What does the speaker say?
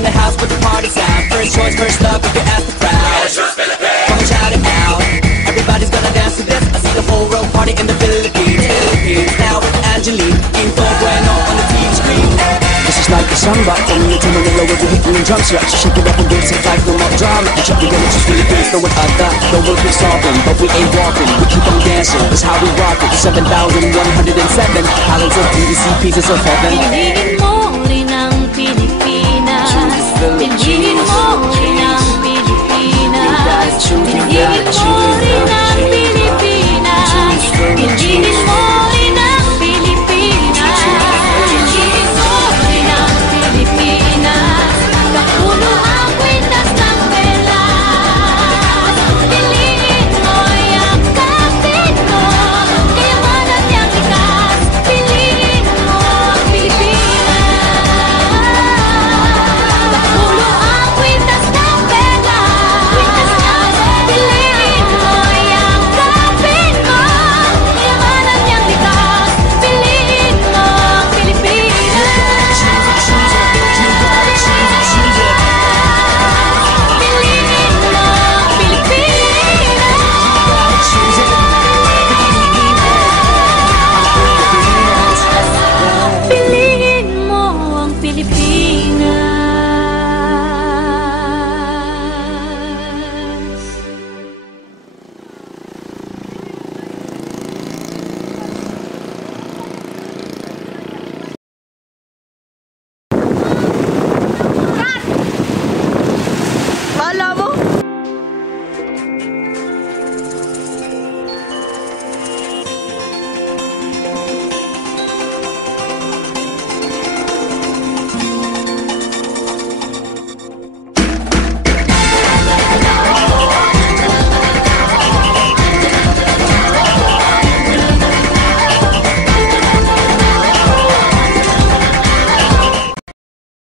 in the house with the party sound. First choice, first love, if you ask the crowd. Come and shout it out. Everybody's gonna dance to this. I see the whole world party in the Philippines. Now with Angelique, Info Bueno on the TV screen. This is like a samba, from me to Manila where we're hitting the drum set. So shake it up and dance it like no more drama. And check again, it's just Philippines, no one other. No work is solving, but we ain't walking. We keep on dancing, that's how we rock it. 7,107 islands of PVC pieces of heaven. Pinigin mo rin ang Pilipinas. Pinigin mo rin ang Pilipinas. Pinigin mo rin ang Pilipinas.